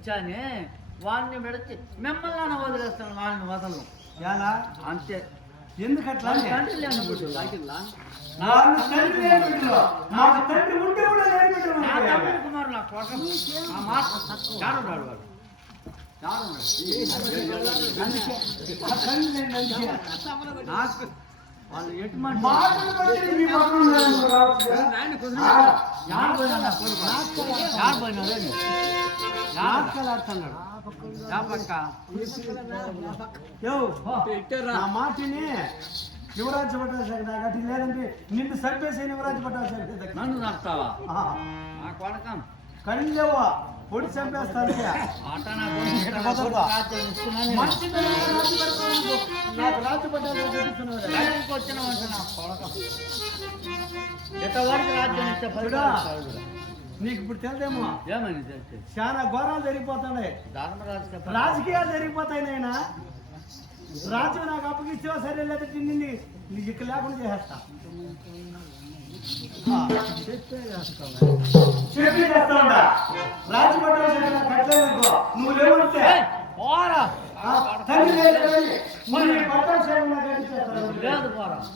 ఉంచాని వాడిని పెడితే మిమ్మల్ని వదిలేస్తాను, వాళ్ళని వదలను. ఎలా అంతే. ఎందుకట్లా? తండ్రి లేని బిడ్డలు నాకు తండ్రి ఉంటే కూడా నా తమ్ముడు కుమారు నా కొడుకు ఆ మాట చాడున్నాడు వాడు. నాకు వాళ్ళు ఎటువంటి మాటిని యువరాజ్ పట్టాల్సి గట్టి లేదంటే నిన్ను సరిపేసి యువరాజ్ పట్టాల్సి నన్ను నడతావా నా కొడకం కళ్ళేవా పొడి చంపేస్తాను. నాకు రాజు పట్టాలి వచ్చిన ఎంతవరకు రాజ్యం ఇస్తే నీకు ఇప్పుడు తెలుదేమో ఏమని తెలిసి చాలా ఘోరాలు జరిగిపోతున్నాయి, ధర్మరాజు రాజకీయాలు జరిగిపోతాయి. నాయన రాజు నాకు అప్పగిస్తే సరే లేదంటే నిన్ను నీకు ఇక్కడ లేకుండా చేసేస్తా. చెప్పి చేస్తా రాజు పట్టాల్సి నువ్వు లేవంటే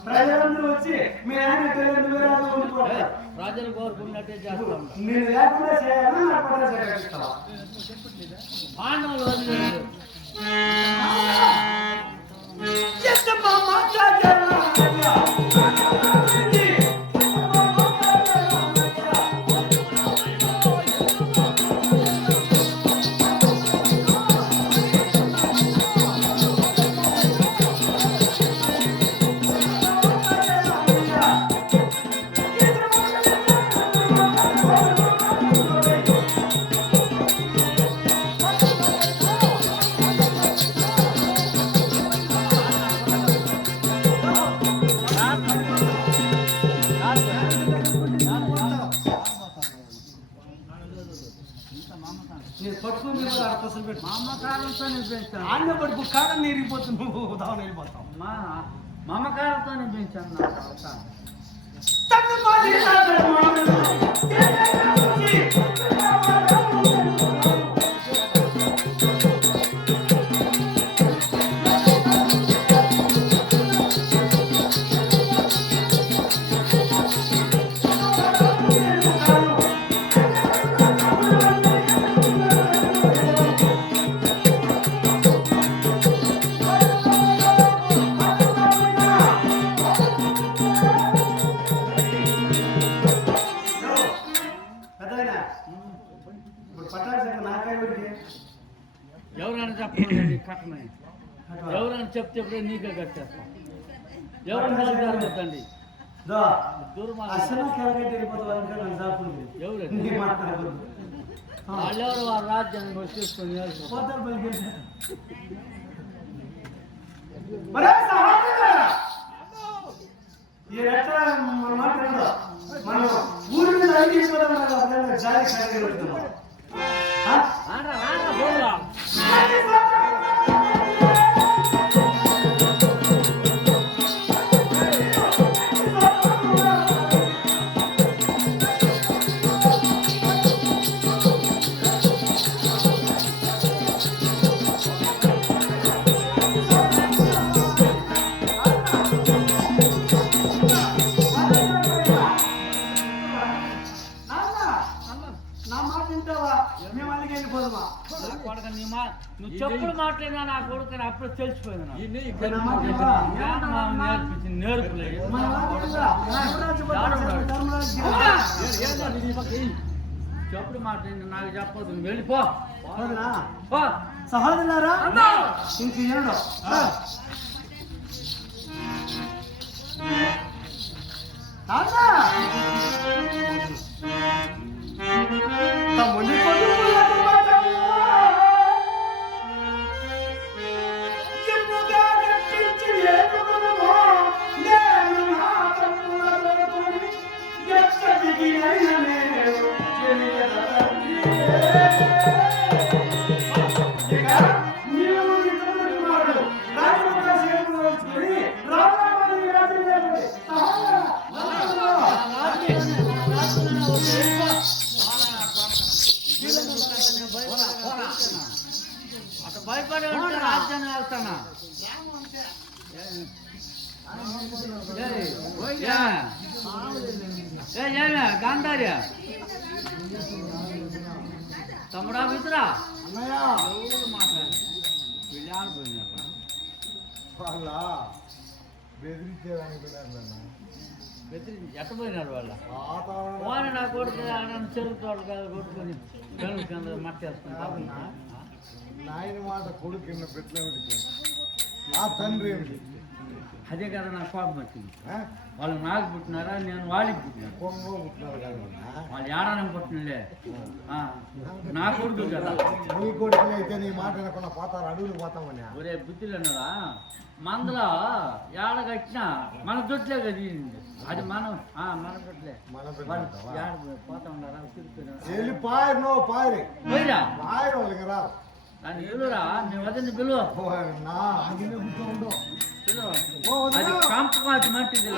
ప్రజలందరూ వచ్చి మీ ఆయన రాజులు కోరుకున్నట్టే చేస్తాం. నేను లేకుండా చేయాలి. పాండవులు వదిలేదు పడుకు కాలం నీరిగిపోతుంది, నువ్వు దావన వెళ్ళిపోతావు. మమకారంతో పెంచాను. ఎవరైనా చెప్పండి కట్టమని, ఎవరైనా చెప్తే నీకే కట్టేస్తాం. ఎవరైనా జరుగుతండి వాళ్ళెవరు వారి రాజ్యాన్ని చూసుకొని మనం ఊరి మీద జాలి నువ్వు చెప్పుడు మాట్లాడినా నా కొడుకు అప్పుడు తెలిసిపోయింది. నేర్పులేదు చెప్పుడు మాట్లాడి నాకు చెప్పదు, నువ్వు వెళ్ళిపో. సహోదరులారా ఇంకేండో తమ్ముని రాజు గాంధార్య తమ్ముడా మిత్రా అన్నయ్య ఎవరు మాట్లాడారు వీళ్ళు ఆడిపోయినారు వాళ్ళ బెదిరించేదానికి ఎట్టపోయినారు వాళ్ళ వాడు నా కొడుకు చెరుకు తోటలు కాదు కొట్టుకొని గనుల కింద మట్టేసుకుంటారు నాయన మాట కొడుకు కింద పెట్టలేమిటి ఆ తండ్రి ఏమిటి అదే కదా నాకు కోపం వచ్చింది వాళ్ళు నాకు పుట్టినారా నేను వాళ్ళకి పుట్టినాను కొంగో పుట్టినారు కదా వాళ్ళు ఏడానం పుట్టినలే నా కొడుకు కదా నీ కొడుకులు అయితే నీ మాట వినకుండా పోతారు అడుగులు పోతామని ఒరే బుద్ధిలు అన్నారా మందులో ఏడ కట్టినా మన దొట్లే కదా అది మన దొట్లే పోతా ఉన్నారా వెళ్ళి పాయరు నువ్వు పాయరు పోయిరా పాయరు వాళ్ళకి రా దాన్ని పిలువురా నువ్వు అదే పిలువ నా అది ఉండు పిలువ అది కంప మట్టిది